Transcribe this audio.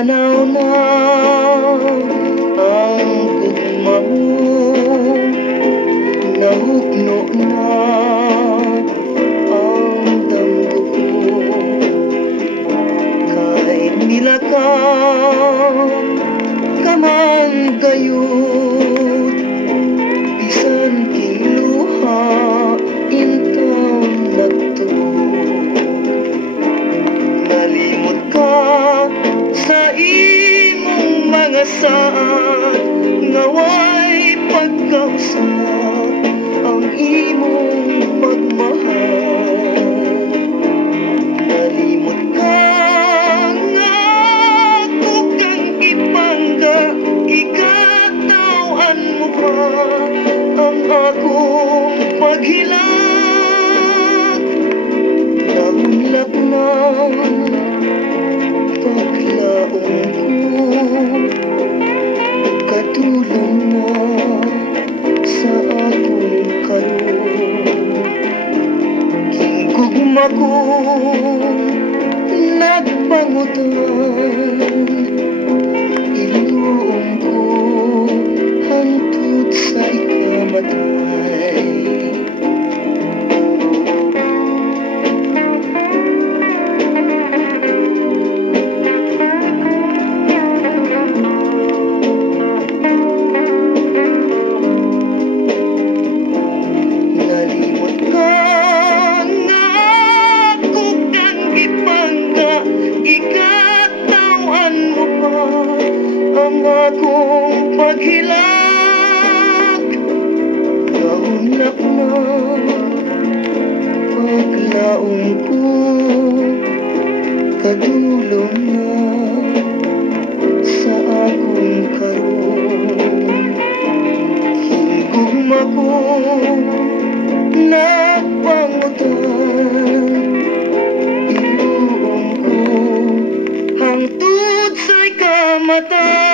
tanaw na ang gugma mo, nahukno na ang damgo ko. Kahit nilakaw ka man gayud, bisan king luha intong nagtuo. Nalimot ka sa imong mga saad, ngaway pagkausap ang imong pagmahal. Nalimot ka nga ako kang ipangga, ikatawan mo pa ang akong paghilag. Naunlak na paglaong ko, katulong na sa akong karon. Kinggugma ko nagpangutan, iluong ko hangtod sa ikamatay. Akong paghilag, naunlak na paglaong ko, kadulong na sa akong karon. Hinggugma ko nagpangutan, iluong ko hangtod sa ikamatay.